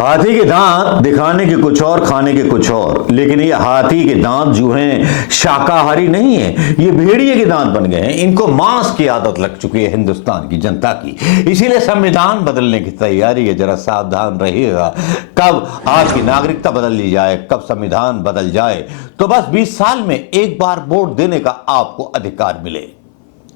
हाथी के दांत दिखाने के कुछ और, खाने के कुछ और, लेकिन ये हाथी के दांत जो हैं शाकाहारी नहीं है, ये भेड़िए के दांत बन गए हैं। इनको मांस की आदत लग चुकी है हिंदुस्तान की जनता की, इसीलिए संविधान बदलने की तैयारी है। जरा सावधान रहिएगा, कब आपकी नागरिकता बदल ली जाए, कब संविधान बदल जाए, तो बस 20 साल में एक बार वोट देने का आपको अधिकार मिले।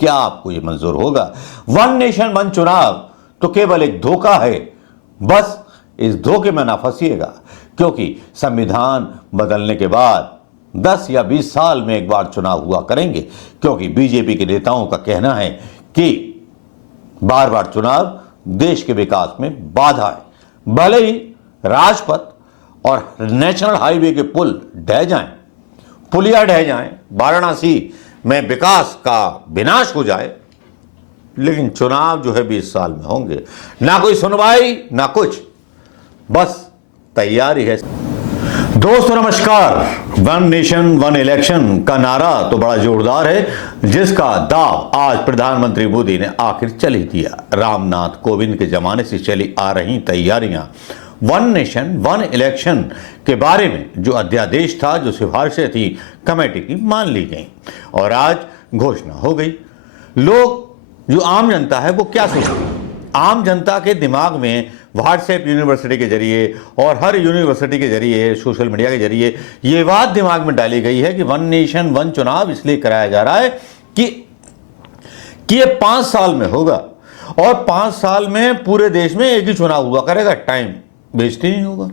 क्या आपको यह मंजूर होगा? वन नेशन वन चुनाव तो केवल एक धोखा है, बस इस धोखे में ना फंसिएगा, क्योंकि संविधान बदलने के बाद 10 या 20 साल में एक बार चुनाव हुआ करेंगे, क्योंकि बीजेपी के नेताओं का कहना है कि बार बार चुनाव देश के विकास में बाधा है। भले ही राजपथ और नेशनल हाईवे के पुल ढह जाएं, पुलिया ढह जाएं, वाराणसी में विकास का विनाश हो जाए, लेकिन चुनाव जो है 20 साल में होंगे। ना कोई सुनवाई ना कुछ, बस तैयारी है। दोस्तों नमस्कार। वन नेशन वन इलेक्शन का नारा तो बड़ा जोरदार है, जिसका दाव आज प्रधानमंत्री मोदी ने आखिर चल ही दिया। रामनाथ कोविंद के जमाने से चली आ रही तैयारियां वन नेशन वन इलेक्शन के बारे में जो अध्यादेश था, जो सिफारिशें थी कमेटी की, मान ली गई और आज घोषणा हो गई। लोग, जो आम जनता है, वो क्या सोचती? आम जनता के दिमाग में व्हाट्सएप यूनिवर्सिटी के जरिए और हर यूनिवर्सिटी के जरिए, सोशल मीडिया के जरिए ये बात दिमाग में डाली गई है कि वन नेशन वन चुनाव इसलिए कराया जा रहा है कि ये 5 साल में होगा और 5 साल में पूरे देश में एक ही चुनाव हुआ करेगा, टाइम वेस्ट ही नहीं होगा।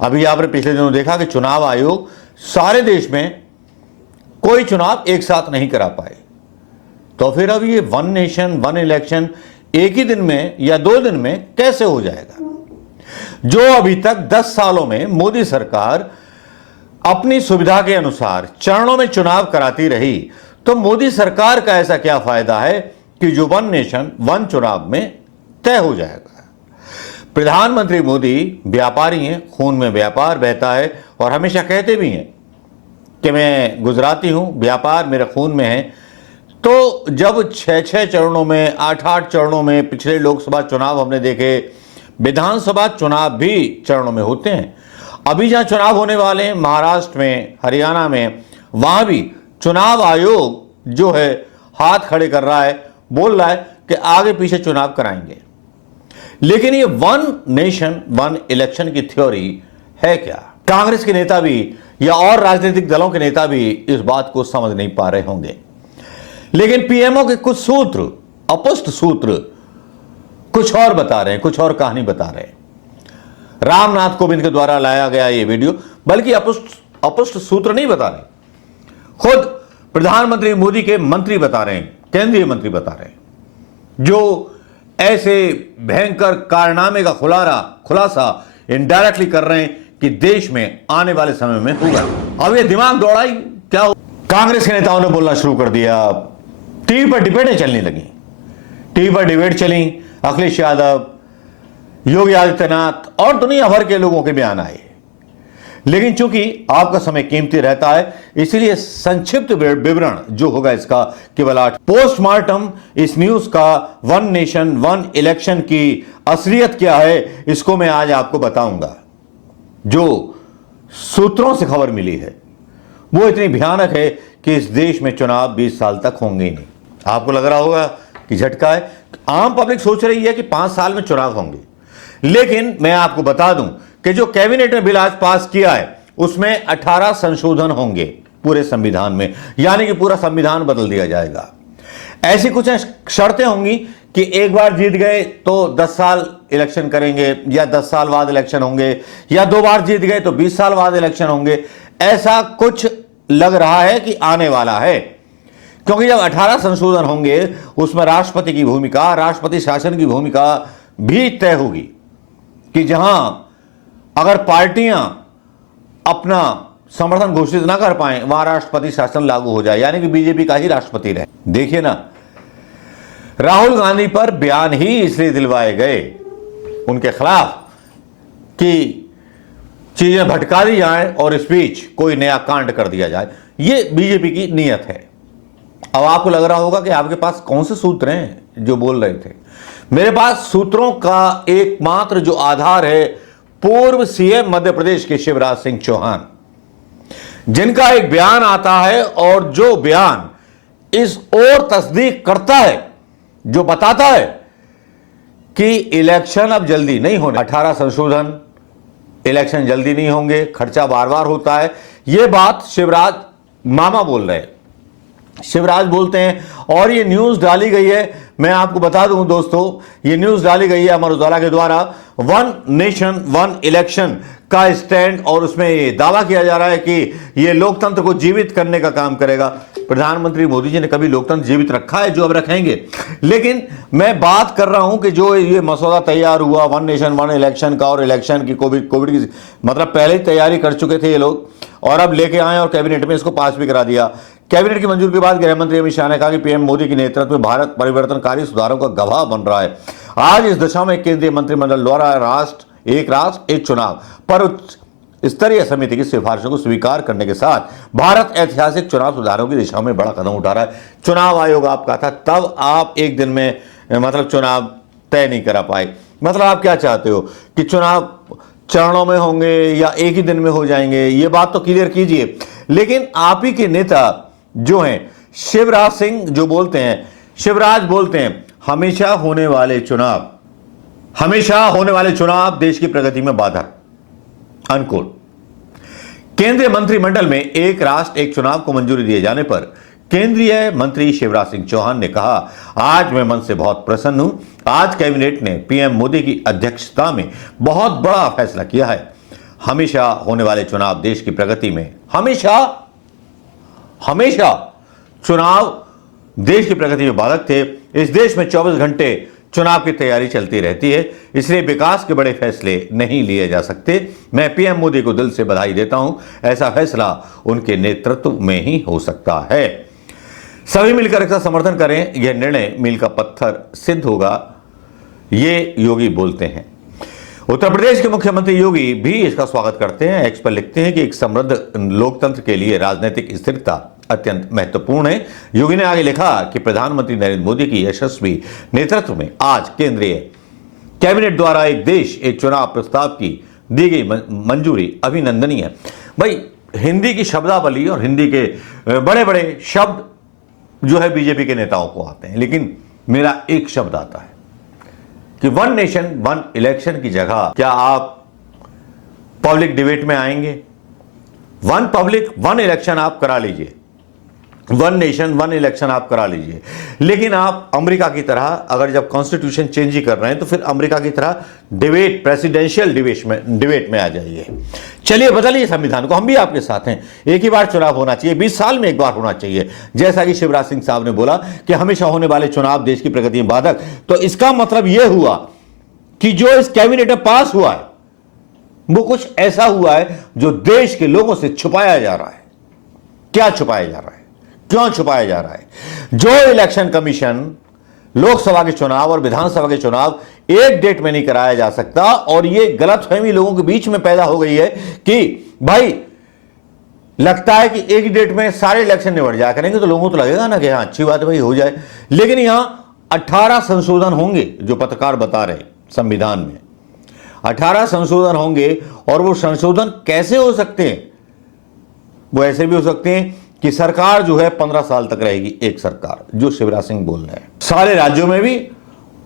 अभी आपने पिछले दिनों देखा कि चुनाव आयोग सारे देश में कोई चुनाव एक साथ नहीं करा पाए, तो फिर अब ये वन नेशन वन इलेक्शन एक ही दिन में या 2 दिन में कैसे हो जाएगा? जो अभी तक 10 सालों में मोदी सरकार अपनी सुविधा के अनुसार चरणों में चुनाव कराती रही, तो मोदी सरकार का ऐसा क्या फायदा है कि जो वन नेशन वन चुनाव में तय हो जाएगा? प्रधानमंत्री मोदी व्यापारी हैं, खून में व्यापार बहता है और हमेशा कहते भी हैं कि मैं गुजराती हूं, व्यापार मेरे खून में है। तो जब 6-6 चरणों में, 8-8 चरणों में पिछले लोकसभा चुनाव हमने देखे, विधानसभा चुनाव भी चरणों में होते हैं। अभी जहां चुनाव होने वाले हैं महाराष्ट्र में, हरियाणा में, वहां भी चुनाव आयोग जो है हाथ खड़े कर रहा है, बोल रहा है कि आगे पीछे चुनाव कराएंगे। लेकिन ये वन नेशन वन इलेक्शन की थ्योरी है क्या? कांग्रेस के नेता भी या और राजनीतिक दलों के नेता भी इस बात को समझ नहीं पा रहे होंगे, लेकिन पीएमओ के कुछ सूत्र, अपस्थ सूत्र कुछ और बता रहे हैं, कुछ और कहानी बता रहे हैं। रामनाथ कोविंद के द्वारा लाया गया ये वीडियो, बल्कि अपस्थ सूत्र नहीं बता रहे, खुद प्रधानमंत्री मोदी के मंत्री बता रहे हैं, केंद्रीय मंत्री बता रहे हैं, जो ऐसे भयंकर कारनामे का खुलासा इनडायरेक्टली कर रहे हैं कि देश में आने वाले समय में होगा। अब ये दिमाग दौड़ाई क्या हो? कांग्रेस के नेताओं ने बोलना शुरू कर दिया, टीवी पर डिबेटें चलने लगी, टीवी पर डिबेट चली, अखिलेश यादव, योगी आदित्यनाथ और दुनिया भर के लोगों के बयान आए। लेकिन चूंकि आपका समय कीमती रहता है, इसीलिए संक्षिप्त विवरण जो होगा इसका केवल 8 पोस्टमार्टम इस न्यूज का वन नेशन वन इलेक्शन की असलियत क्या है, इसको मैं आज आपको बताऊंगा। जो सूत्रों से खबर मिली है वो इतनी भयानक है कि इस देश में चुनाव 20 साल तक होंगे ही नहीं। आपको लग रहा होगा कि झटका है, आम पब्लिक सोच रही है कि 5 साल में चुनाव होंगे, लेकिन मैं आपको बता दूं कि जो कैबिनेट ने बिल आज पास किया है उसमें 18 संशोधन होंगे पूरे संविधान में, यानी कि पूरा संविधान बदल दिया जाएगा। ऐसी कुछ शर्तें होंगी कि एक बार जीत गए तो 10 साल इलेक्शन करेंगे, या 10 साल बाद इलेक्शन होंगे, या 2 बार जीत गए तो 20 साल बाद इलेक्शन होंगे। ऐसा कुछ लग रहा है कि आने वाला है, क्योंकि जब 18 संशोधन होंगे उसमें राष्ट्रपति की भूमिका, राष्ट्रपति शासन की भूमिका भी तय होगी कि जहां अगर पार्टियां अपना समर्थन घोषित ना कर पाए, वहां राष्ट्रपति शासन लागू हो जाए, यानी कि बीजेपी का ही राष्ट्रपति रहे। देखिए ना, राहुल गांधी पर बयान ही इसलिए दिलवाए गए उनके खिलाफ कि चीजें भटका दी जाए और इस बीच कोई नया कांड कर दिया जाए। यह बीजेपी की नीयत है। अब आपको लग रहा होगा कि आपके पास कौन से सूत्र हैं जो बोल रहे थे। मेरे पास सूत्रों का एकमात्र जो आधार है पूर्व सीएम मध्य प्रदेश के शिवराज सिंह चौहान, जिनका एक बयान आता है और जो बयान इस और तस्दीक करता है, जो बताता है कि इलेक्शन अब जल्दी नहीं होने, 18 संशोधन, इलेक्शन जल्दी नहीं होंगे, खर्चा बार बार होता है। यह बात शिवराज मामा बोल रहे हैं, शिवराज बोलते हैं। और ये न्यूज डाली गई है, मैं आपको बता दूं दोस्तों, ये न्यूज डाली गई है अमर उजाला के द्वारा, वन नेशन वन इलेक्शन का स्टैंड, और उसमें ये दावा किया जा रहा है कि ये लोकतंत्र को जीवित करने का काम करेगा। प्रधानमंत्री मोदी जी ने कभी लोकतंत्र जीवित रखा है जो अब रखेंगे? लेकिन मैं बात कर रहा हूं कि जो ये मसौदा तैयार हुआ वन नेशन वन इलेक्शन का, और इलेक्शन की कोविड की मतलब पहले ही तैयारी कर चुके थे ये लोग, और अब लेके आए और कैबिनेट में इसको पास भी करा दिया। कैबिनेट की मंजूरी के बाद गृह मंत्री अमित शाह ने कहा कि पीएम मोदी के नेतृत्व में भारत परिवर्तनकारी सुधारों का गवाह बन रहा है। आज इस दिशा में केंद्रीय मंत्रिमंडल द्वारा एक राष्ट्र एक चुनाव पर उच्च स्तरीय समिति की सिफारिशों को स्वीकार करने के साथ भारत ऐतिहासिक चुनाव सुधारों की दिशा में बड़ा कदम उठा रहा है। चुनाव आयोग आपका था, तब आप एक दिन में मतलब चुनाव तय नहीं करा पाए। मतलब आप क्या चाहते हो कि चुनाव चरणों में होंगे या एक ही दिन में हो जाएंगे? ये बात तो क्लियर कीजिए। लेकिन आप ही के नेता जो हैं शिवराज सिंह, जो बोलते हैं, शिवराज बोलते हैं हमेशा होने वाले चुनाव देश की प्रगति में बाधक, अनकोल। केंद्रीय मंत्रिमंडल में एक राष्ट्र एक चुनाव को मंजूरी दिए जाने पर केंद्रीय मंत्री शिवराज सिंह चौहान ने कहा, आज मैं मन से बहुत प्रसन्न हूं। आज कैबिनेट ने पीएम मोदी की अध्यक्षता में बहुत बड़ा फैसला किया है। हमेशा होने वाले चुनाव देश की प्रगति में हमेशा चुनाव देश की प्रगति में बाधक थे। इस देश में 24 घंटे चुनाव की तैयारी चलती रहती है, इसलिए विकास के बड़े फैसले नहीं लिए जा सकते। मैं पीएम मोदी को दिल से बधाई देता हूं, ऐसा फैसला उनके नेतृत्व में ही हो सकता है। सभी मिलकर इसका समर्थन करें, यह निर्णय मील का पत्थर सिद्ध होगा, ये योगी बोलते हैं। उत्तर प्रदेश के मुख्यमंत्री योगी भी इसका स्वागत करते हैं। एक्स पर लिखते हैं कि एक समृद्ध लोकतंत्र के लिए राजनीतिक स्थिरता अत्यंत महत्वपूर्ण है। योगी ने आगे लिखा कि प्रधानमंत्री नरेंद्र मोदी की यशस्वी नेतृत्व में आज केंद्रीय कैबिनेट द्वारा एक देश एक चुनाव प्रस्ताव की दी गई मंजूरी अभिनंदनीय है। भाई, हिंदी की शब्दावली और हिंदी के बड़े बड़े शब्द जो है बीजेपी के नेताओं को आते हैं, लेकिन मेरा एक शब्द आता है कि वन नेशन वन इलेक्शन की जगह क्या आप पब्लिक डिबेट में आएंगे? वन पब्लिक वन इलेक्शन आप करा लीजिए, वन नेशन वन इलेक्शन आप करा लीजिए, लेकिन आप अमेरिका की तरह अगर जब कॉन्स्टिट्यूशन चेंज ही कर रहे हैं तो फिर अमेरिका की तरह डिबेट, प्रेसिडेंशियल डिबेट में आ जाइए। चलिए बदलिए संविधान को, हम भी आपके साथ हैं। एक ही बार चुनाव होना चाहिए, 20 साल में एक बार होना चाहिए, जैसा कि शिवराज सिंह साहब ने बोला कि हमेशा होने वाले चुनाव देश की प्रगति में बाधक। तो इसका मतलब यह हुआ कि जो इस कैबिनेट में पास हुआ है वो कुछ ऐसा हुआ है जो देश के लोगों से छुपाया जा रहा है। क्या छुपाया जा रहा है, क्यों छुपाया जा रहा है? जो इलेक्शन कमीशन लोकसभा के चुनाव और विधानसभा के चुनाव एक डेट में नहीं कराया जा सकता, और यह गलतफहमी लोगों के बीच में पैदा हो गई है कि भाई लगता है कि एक डेट में सारे इलेक्शन निबट जाया करेंगे तो लोगों को लगेगा ना कि हाँ अच्छी बात है भाई हो जाए। लेकिन यहां 18 संशोधन होंगे जो पत्रकार बता रहे संविधान में, 18 संशोधन होंगे, और वो संशोधन कैसे हो सकते हैं? वो ऐसे भी हो सकते हैं कि सरकार जो है 15 साल तक रहेगी, एक सरकार, जो शिवराज सिंह बोल रहे हैं, सारे राज्यों में भी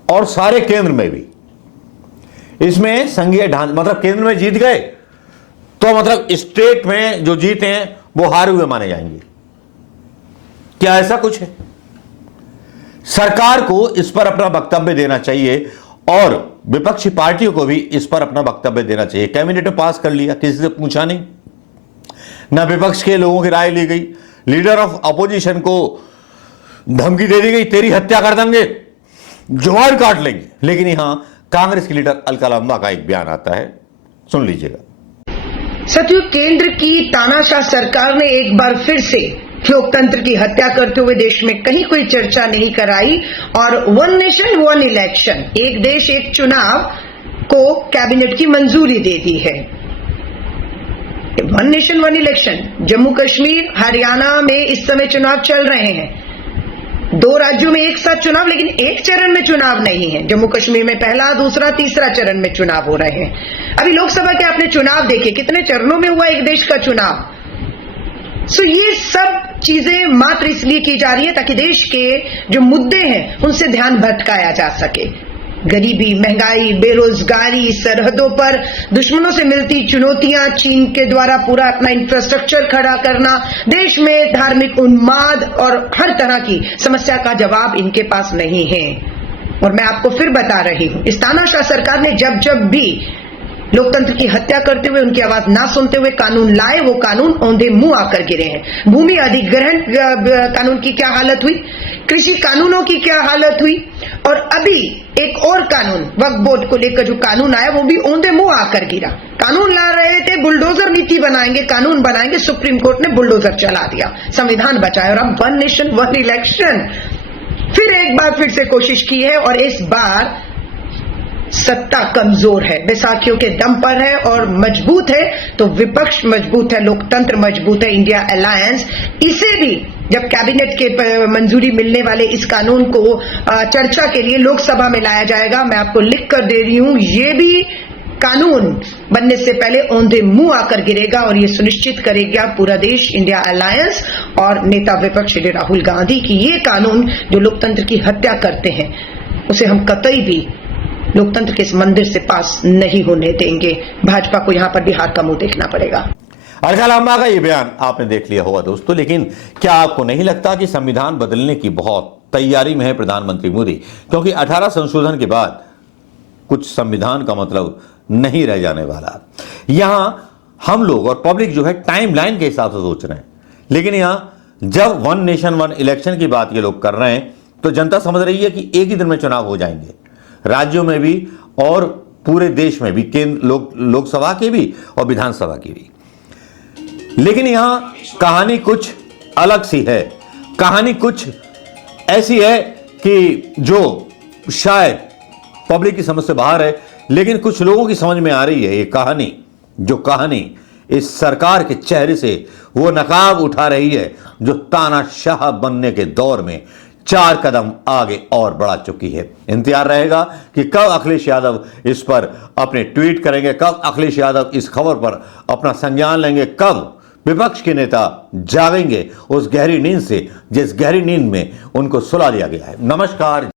और सारे केंद्र में भी। इसमें संघीय ढांचा, मतलब केंद्र में जीत गए तो मतलब स्टेट में जो जीते हैं वो हारे हुए माने जाएंगे। क्या ऐसा कुछ है? सरकार को इस पर अपना वक्तव्य देना चाहिए और विपक्षी पार्टियों को भी इस पर अपना वक्तव्य देना चाहिए। कैबिनेट में पास कर लिया, किसी से पूछा नहीं, ना विपक्ष के लोगों की राय ली गई, लीडर ऑफ अपोजिशन को धमकी दे दी गई, तेरी हत्या कर देंगे, जुबान काट लेंगे। लेकिन यहां कांग्रेस की लीडर अलका लांबा का एक बयान आता है, सुन लीजिएगा। साथियों, केंद्र की तानाशाह सरकार ने एक बार फिर से लोकतंत्र की हत्या करते हुए देश में कहीं कोई चर्चा नहीं कराई और वन नेशन वन इलेक्शन, एक देश एक चुनाव को कैबिनेट की मंजूरी दे दी है। One nation one election, Jammu Kashmir Haryana में इस समय चुनाव चल रहे हैं। दो राज्यों में एक साथ चुनाव, लेकिन एक चरण में चुनाव नहीं है। जम्मू कश्मीर में पहला, दूसरा, तीसरा चरण में चुनाव हो रहे हैं। अभी लोकसभा के आपने चुनाव देखे, कितने चरणों में हुआ एक देश का चुनाव। सो ये सब चीजें मात्र इसलिए की जा रही है ताकि देश के जो मुद्दे हैं उनसे ध्यान भटकाया जा सके। गरीबी, महंगाई, बेरोजगारी, सरहदों पर दुश्मनों से मिलती चुनौतियां, चीन के द्वारा पूरा अपना इंफ्रास्ट्रक्चर खड़ा करना, देश में धार्मिक उन्माद और हर तरह की समस्या का जवाब इनके पास नहीं है। और मैं आपको फिर बता रही हूं, इस तानाशाह सरकार ने जब जब भी लोकतंत्र की हत्या करते हुए, उनकी आवाज ना सुनते हुए कानून लाए, वो कानून औंधे मुंह आकर गिरे हैं। भूमि अधिग्रहण कानून की क्या हालत हुई, कृषि कानूनों की क्या हालत हुई, और अभी एक और कानून वक्फ बोर्ड को लेकर जो कानून आया वो भी औंधे मुंह आकर गिरा। कानून ला रहे थे, बुलडोजर नीति बनाएंगे, कानून बनाएंगे, सुप्रीम कोर्ट ने बुलडोजर चला दिया, संविधान बचाया। और अब वन नेशन वन इलेक्शन फिर एक बार फिर से कोशिश की है, और इस बार सत्ता कमजोर है, बैसाखियों के दम पर है और मजबूत है। तो विपक्ष मजबूत है, लोकतंत्र मजबूत है, इंडिया अलायंस। इसे भी जब कैबिनेट के मंजूरी मिलने वाले इस कानून को चर्चा के लिए लोकसभा में लाया जाएगा, मैं आपको लिख कर दे रही हूं, ये भी कानून बनने से पहले औंधे मुंह आकर गिरेगा। और ये सुनिश्चित करेगा पूरा देश, इंडिया अलायंस और नेता विपक्ष श्री राहुल गांधी की ये कानून जो लोकतंत्र की हत्या करते हैं उसे हम कतई भी लोकतंत्र के इस मंदिर से पास नहीं होने देंगे। भाजपा को यहां पर भी हाथ का मुंह देखना पड़ेगा। अलका लांबा का ये बयान आपने देख लिया होगा दोस्तों, लेकिन क्या आपको नहीं लगता कि संविधान बदलने की बहुत तैयारी में है प्रधानमंत्री मोदी? क्योंकि 18 संशोधन के बाद कुछ संविधान का मतलब नहीं रह जाने वाला। यहां हम लोग और पब्लिक जो है टाइमलाइन के हिसाब से सोच रहे हैं, लेकिन यहां जब वन नेशन वन इलेक्शन की बात ये लोग कर रहे हैं तो जनता समझ रही है कि एक ही दिन में चुनाव हो जाएंगे, राज्यों में भी और पूरे देश में भी, केंद्र लोकसभा के भी और विधानसभा की भी। लेकिन यहां कहानी कुछ अलग सी है। कहानी कुछ ऐसी है कि जो शायद पब्लिक की समझ से बाहर है, लेकिन कुछ लोगों की समझ में आ रही है। ये कहानी, जो कहानी इस सरकार के चेहरे से वो नकाब उठा रही है जो तानाशाह बनने के दौर में 4 कदम आगे और बढ़ा चुकी है। इंतजार रहेगा कि कब अखिलेश यादव इस पर अपने ट्वीट करेंगे, कब अखिलेश यादव इस खबर पर अपना संज्ञान लेंगे, कब विपक्ष के नेता जागेंगे उस गहरी नींद से जिस गहरी नींद में उनको सुला दिया गया है। नमस्कार।